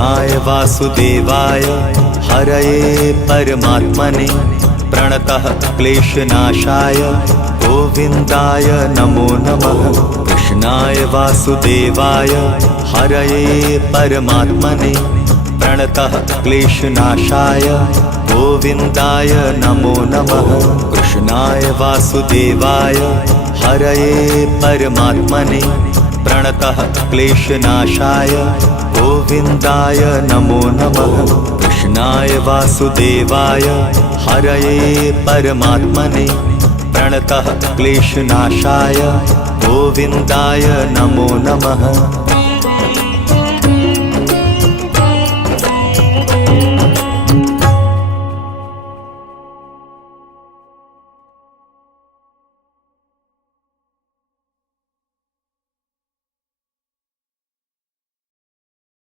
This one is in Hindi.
कृष्णाय वासुदेवाय हरये परमात्मने प्रणतः क्लेशनाशाय गोविन्दाय नमो नमः। कृष्णाय वासुदेवाय हरये परमात्मने प्रणतः क्लेशनाशाय गोविन्दाय नमो नमः। कृष्णाय वासुदेवाय हरये परमात्मने प्रणतः क्लेशनाशाय गोविन्दाय नमो नमः। कृष्णाय वासुदेवाय हरये परमात्मने प्रणतः क्लेशनाशाय गोविन्दाय नमो नमः।